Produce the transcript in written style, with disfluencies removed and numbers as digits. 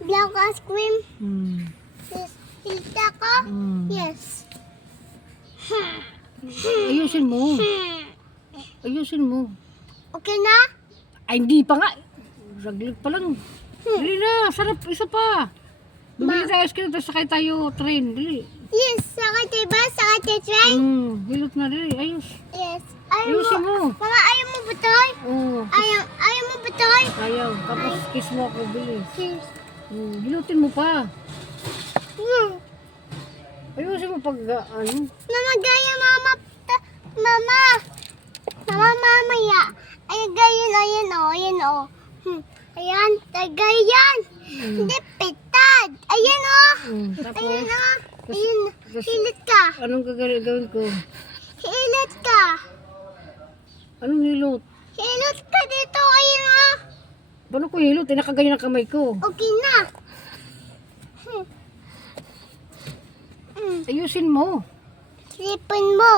Black ice cream. Hmm. Yes. Hilta ko? Yes. Ayusin mo. Ayusin mo. Okay na? Ay, hindi pa nga. Saglit pa lang. Dali na, sarap. Isa pa. Bumili tayo ice cream, tapos sakay tayo train. Dali. Yes. Sakay tayo ba? Sakay tayo train? Hilot na, dali. Ayos. Yes. Ayusin mo. Mama, ayaw mo ba toy? Oo. Ayaw mo ba toy? Ayaw. Tapos kiss mo ako, bilis. Yes. Hilutin mo pa. Hmm. Ayusin mo pag, ano. Mama, gaya mama. Mama. Mama, mamaya. Ay, gayon, ayan o, ayan o. Ayan, tagay yan. Hindi, pitad. Ayan o. Tapos, Ayan o. Ayan, tas- hilit ka. anong gagawin ko? Hilit ka. Anong hilot? Hilit ka dito, ayan o. Paano ko hilot? Nakaganyan ang kamay ko. Okay na. Ayusin mo. Sipin mo.